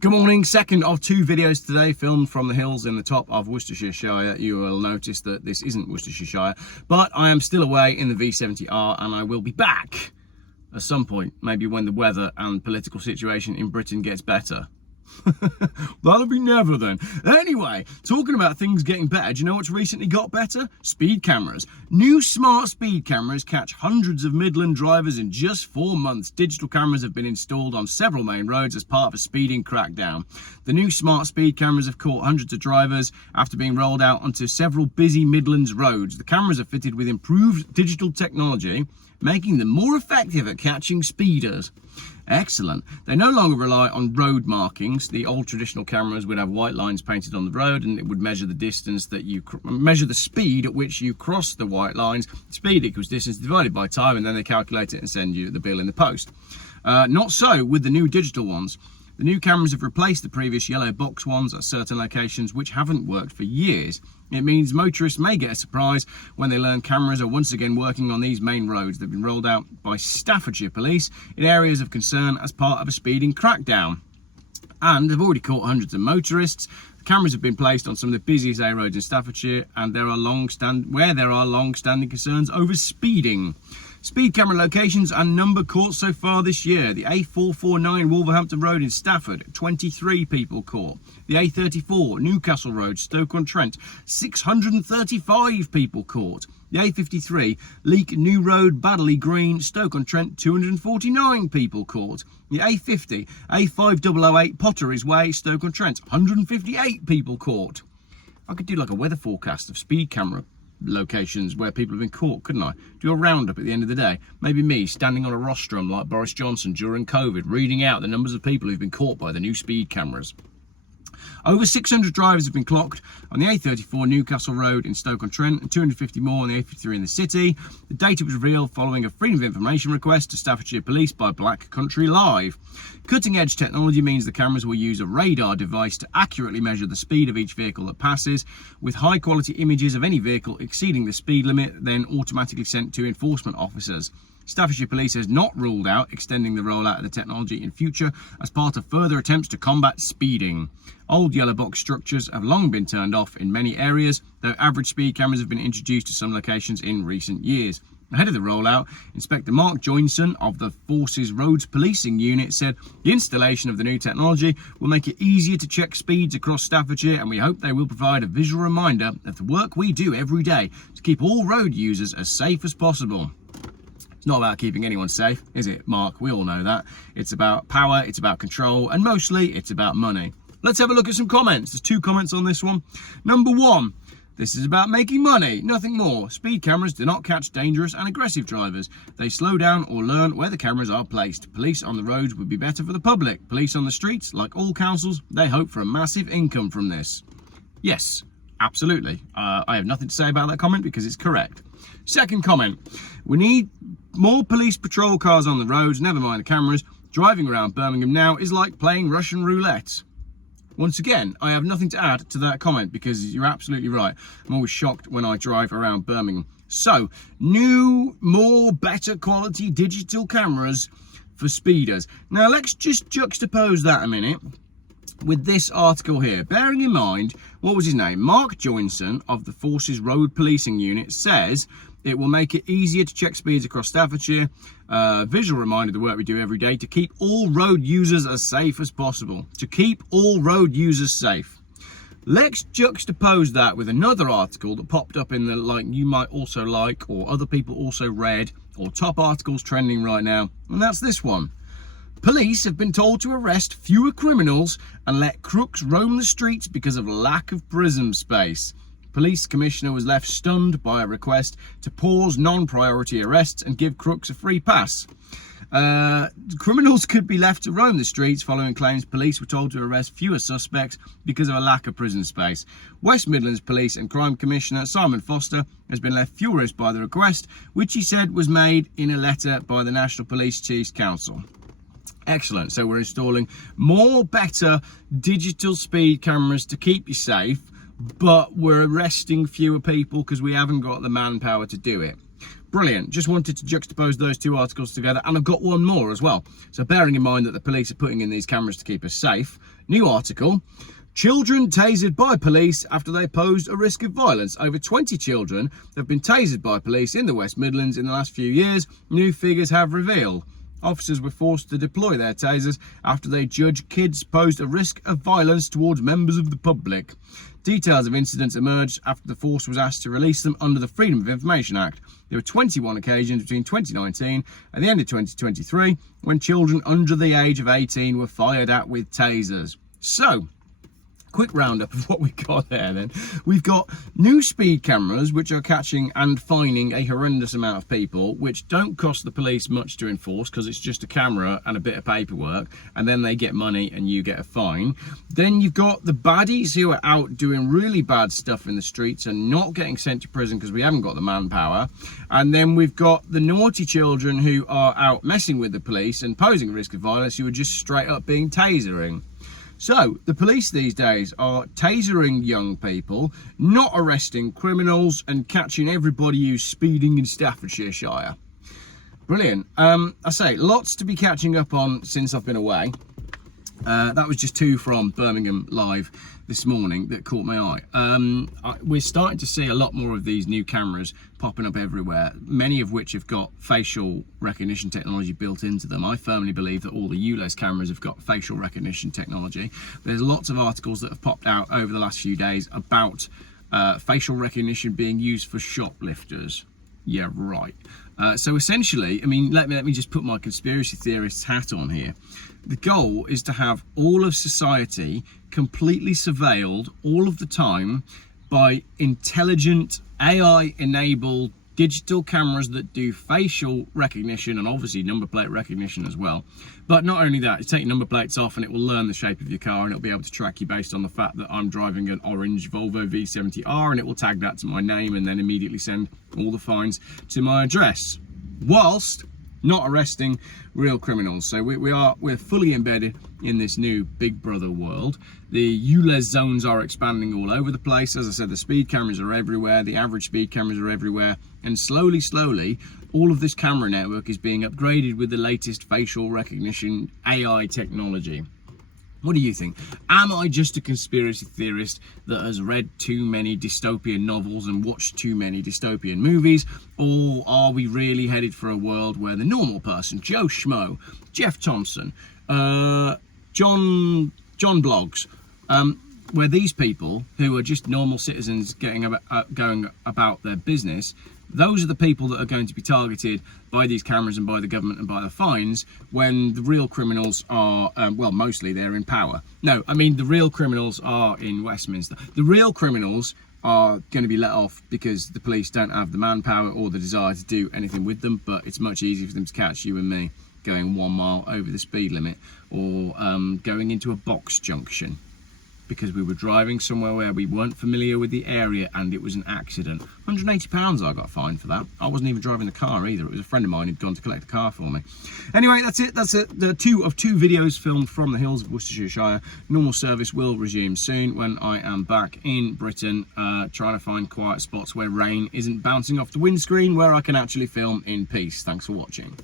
Good morning, second of two videos today filmed from the hills in the top of Worcestershire. You will notice that this isn't Worcestershire, but I am still away in the V70R and I will be back at some point, maybe when the weather and political situation in Britain gets better. That'll be never then. Anyway, talking about things getting better, do you know what's recently got better? Speed cameras. New smart speed cameras catch hundreds of Midland drivers in just 4 months. Digital cameras have been installed on several main roads as part of a speeding crackdown. The new smart speed cameras have caught hundreds of drivers after being rolled out onto several busy Midlands roads. The cameras are fitted with improved digital technology, making them more effective at catching speeders. Excellent. They no longer rely on road markings. The old traditional cameras would have white lines painted on the road, and it would measure the distance that you measure the speed at which you cross the white lines. Speed equals distance divided by time, and then they calculate it and send you the bill in the post. Not so with the new digital ones. The new cameras have replaced the previous yellow box ones at certain locations which haven't worked for years. It means motorists may get a surprise when they learn cameras are once again working on these main roads. They've been rolled out by Staffordshire police in areas of concern as part of a speeding crackdown. And they've already caught hundreds of motorists. The cameras have been placed on some of the busiest A roads in Staffordshire, and there are long-standing concerns over speeding. Speed camera locations and number caught so far this year. The A449 Wolverhampton Road in Stafford, 23 people caught. The A34 Newcastle Road, Stoke-on-Trent, 635 people caught. The A53 Leek New Road, Baddeley Green, Stoke-on-Trent, 249 people caught. The A50 A5008 Potteries Way, Stoke-on-Trent, 158 people caught. I could do like a weather forecast of speed camera locations where people have been caught, couldn't I? Do a roundup at the end of the day. Maybe me standing on a rostrum like Boris Johnson during COVID, reading out the numbers of people who've been caught by the new speed cameras. Over 600 drivers have been clocked on the A34 Newcastle Road in Stoke-on-Trent and 250 more on the A53 in the city. The data was revealed following a Freedom of Information request to Staffordshire Police by Black Country Live. Cutting-edge technology means the cameras will use a radar device to accurately measure the speed of each vehicle that passes, with high-quality images of any vehicle exceeding the speed limit then automatically sent to enforcement officers. Staffordshire Police has not ruled out extending the rollout of the technology in future as part of further attempts to combat speeding. Old yellow box structures have long been turned off in many areas, though average speed cameras have been introduced to some locations in recent years. Ahead of the rollout, Inspector Mark Joinson of the Forces Roads Policing Unit said the installation of the new technology will make it easier to check speeds across Staffordshire, and we hope they will provide a visual reminder of the work we do every day to keep all road users as safe as possible. It's not about keeping anyone safe, is it, Mark? We all know that. It's about power, it's about control, and mostly it's about money. Let's have a look at some comments. There's 2 comments on this one. Number 1, this is about making money, nothing more. Speed cameras do not catch dangerous and aggressive drivers. They slow down or learn where the cameras are placed. Police on the roads would be better for the public. Police on the streets, like all councils, they hope for a massive income from this. Yes, absolutely. I have nothing to say about that comment because it's correct. Second comment, we need more police patrol cars on the roads, never mind the cameras. Driving around Birmingham now is like playing Russian roulette. Once again, I have nothing to add to that comment because you're absolutely right. I'm always shocked when I drive around Birmingham. So, new, more, better quality digital cameras for speeders. Now, let's just juxtapose that a minute with this article here. Bearing in mind, what was his name? Mark Joinson of the Forces Road Policing Unit says it will make it easier to check speeds across Staffordshire. Visual reminder of the work we do every day to keep all road users as safe as possible. To keep all road users safe. Let's juxtapose that with another article that popped up in the you might also like, or other people also read, or top articles trending right now, and that's this one. Police have been told to arrest fewer criminals and let crooks roam the streets because of lack of prison space. Police Commissioner was left stunned by a request to pause non-priority arrests and give crooks a free pass. Criminals could be left to roam the streets following claims police were told to arrest fewer suspects because of a lack of prison space. West Midlands Police and Crime Commissioner Simon Foster has been left furious by the request, which he said was made in a letter by the National Police Chiefs Council. Excellent. So we're installing more, better digital speed cameras to keep you safe, but we're arresting fewer people because we haven't got the manpower to do it. Brilliant. Just wanted to juxtapose those two articles together, and I've got one more as well. So bearing in mind that the police are putting in these cameras to keep us safe, new article: children tasered by police after they posed a risk of violence. Over 20 children have been tasered by police in the West Midlands in the last few years, new figures have revealed. Officers were forced to deploy their tasers after they judged kids posed a risk of violence towards members of the public. Details of incidents emerged after the force was asked to release them under the Freedom of Information Act. There were 21 occasions between 2019 and the end of 2023 when children under the age of 18 were fired at with tasers. So, quick roundup of what we've got there then. We've got new speed cameras which are catching and fining a horrendous amount of people, which don't cost the police much to enforce because it's just a camera and a bit of paperwork, and then they get money and you get a fine. Then you've got the baddies who are out doing really bad stuff in the streets and not getting sent to prison because we haven't got the manpower. And then we've got the naughty children who are out messing with the police and posing a risk of violence, who are just straight up being tasering. So, the police these days are tasering young people, not arresting criminals, and catching everybody who's speeding in Staffordshire. Brilliant. I say, lots to be catching up on since I've been away. That was just two from Birmingham Live this morning that caught my eye. We're starting to see a lot more of these new cameras popping up everywhere, many of which have got facial recognition technology built into them. I firmly believe that all the ULEZ cameras have got facial recognition technology. There's lots of articles that have popped out over the last few days about facial recognition being used for shoplifters. Yeah, right. So essentially, I mean, let me just put my conspiracy theorist's hat on here. The goal is to have all of society completely surveilled all of the time by intelligent, AI-enabled digital cameras that do facial recognition and obviously number plate recognition as well. But not only that, you take number plates off and it will learn the shape of your car, and it'll be able to track you based on the fact that I'm driving an orange Volvo V70R, and it will tag that to my name and then immediately send all the fines to my address, whilst not arresting real criminals. So we're fully embedded in this new Big Brother world. The ULEZ zones are expanding all over the place. As I said, the speed cameras are everywhere, the average speed cameras are everywhere, and slowly, all of this camera network is being upgraded with the latest facial recognition AI technology. What do you think? Am I just a conspiracy theorist that has read too many dystopian novels and watched too many dystopian movies? Or are we really headed for a world where the normal person, Joe Schmo, Geoff Thompson, John Bloggs, where these people who are just normal citizens going about their business, those are the people that are going to be targeted by these cameras and by the government and by the fines, when the real criminals are, well, mostly they're in power. No, I mean, the real criminals are in Westminster. The real criminals are going to be let off because the police don't have the manpower or the desire to do anything with them, but it's much easier for them to catch you and me going 1 mile over the speed limit, or going into a box junction because we were driving somewhere where we weren't familiar with the area and it was an accident. £180 I got fined for that. I wasn't even driving the car either. It was a friend of mine who'd gone to collect the car for me. Anyway, that's it. The two videos filmed from the hills of Worcestershire. Normal service will resume soon when I am back in Britain, trying to find quiet spots where rain isn't bouncing off the windscreen, where I can actually film in peace. Thanks for watching.